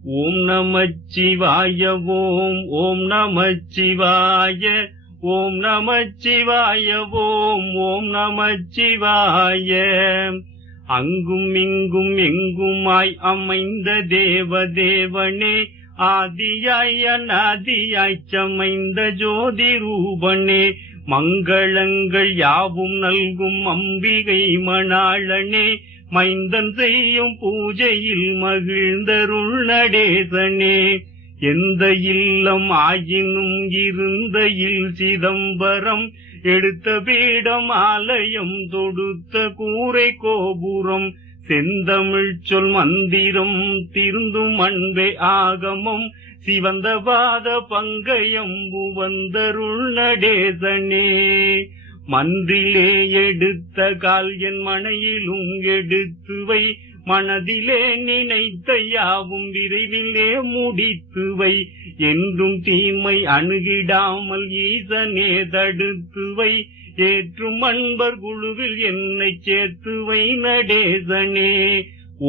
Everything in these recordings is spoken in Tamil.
ஓம் நமச்சிவாய ஓம் ஓம் நமச்சிவாய ஓம் நமச்சிவாய ஓம் நமச்சிவாய. அங்கும் இங்கும் எங்குமாய் அமைந்த தேவதேவனே, ஆதியாய் அநாதியாய் சமைந்த ஜோதி ரூபனே, மங்களங்கள் யாவும் நல்கும் அம்பிகை மணாளனே, மைந்தன் செய்யும் பூஜையில் மகிழ்ந்தருள் நடேசனே. எந்த இல்லம் ஆயினும் இருந்த இல் சிதம்பரம், எடுத்த பீடம் ஆலயம் தொடுத்த கூரை கோபுரம், செந்தமிழ் சொல் மந்திரம் திருந்தும் அன்பே ஆகமம், சிவந்த பாத பங்கயம் புவந்தருள் நடேசனே. மன்றிலே எடுத்த கால் என் மனையிலும் எடுத்துவை, மனதிலே நினைத்த யாவும் விரைவிலே முடித்துவை, என்றும் தீமை அணுகிடாமல் ஈசனே தடுத்துவை, ஏற்றும் அன்பர் குழுவில் என்னை சேர்த்துவை நடேசனே.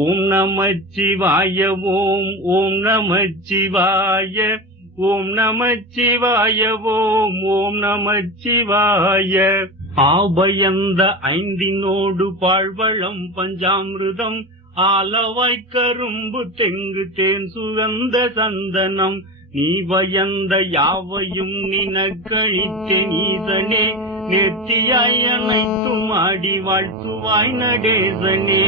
ஓம் நமச்சிவாய ஓம் ஓம் நமச்சிவாய ஓம் நமச்சிவாய ஓம் நமச்சிவாய. ஆபயந்த ஐந்தினோடு பாழ்வளம் பஞ்சாமிருதம், ஆலவாய் கரும்பு தெங்கு தேன் சுகந்த சந்தனம், நீ பயந்த யாவையும் நினக்களித்தேன் ஈசனே, நேர்த்தியாய் அனைத்தும் ஆடி வாழ்த்துவாய் நடேசனே.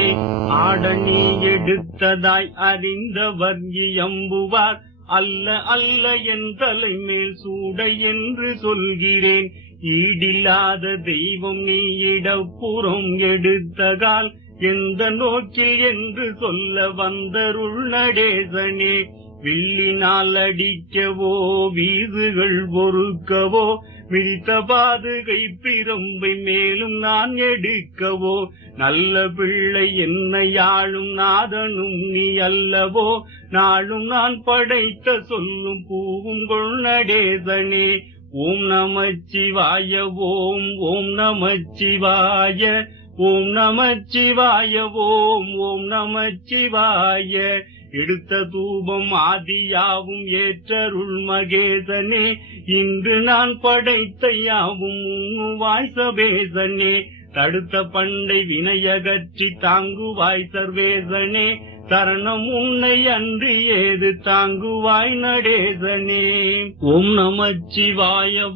ஆட நீ எடுத்ததாய் அறிந்தவர் இயம்புவார், அல்ல அல்ல என் தலைமேல் சூட என்று சொல்கிறேன், ஈடில்லாத தெய்வம் நீ இடப்புறம் எடுத்தகால், எந்த நோக்கில் என்று சொல்ல வந்தருள் நடேசனே. வில்லினால் அடிக்கவோ வீதுகள் பொறுக்கவோ, விழித்த பாதுகை பிரம்பை மேலும் நான் எடுக்கவோ, நல்ல பிள்ளை என்னை ஆளும் நாதனும் நீ அல்லவோ, நாளும் நான் படைத்த சொல்லும் பூவும் கொள் நடேசனே. ஓம் நமச்சிவாய ஓம் ஓம் நமச்சிவாய ஓம் நமச்சிவாய ஓம் நமச்சிவாய. எடுத்த தூபம் ஆதியாவும் ஏற்றருள் மகேசனே, இன்று நான் படைத்த யாவும் உண்ணுவாய் சபேசனே, தடுத்த பண்டை வினையகற்றி தாங்குவாய் சர்வேசனே, சரணம் உன்னை அன்றி ஏது தாங்குவாய் நடேசனே. ஓம் நமச்சிவாய.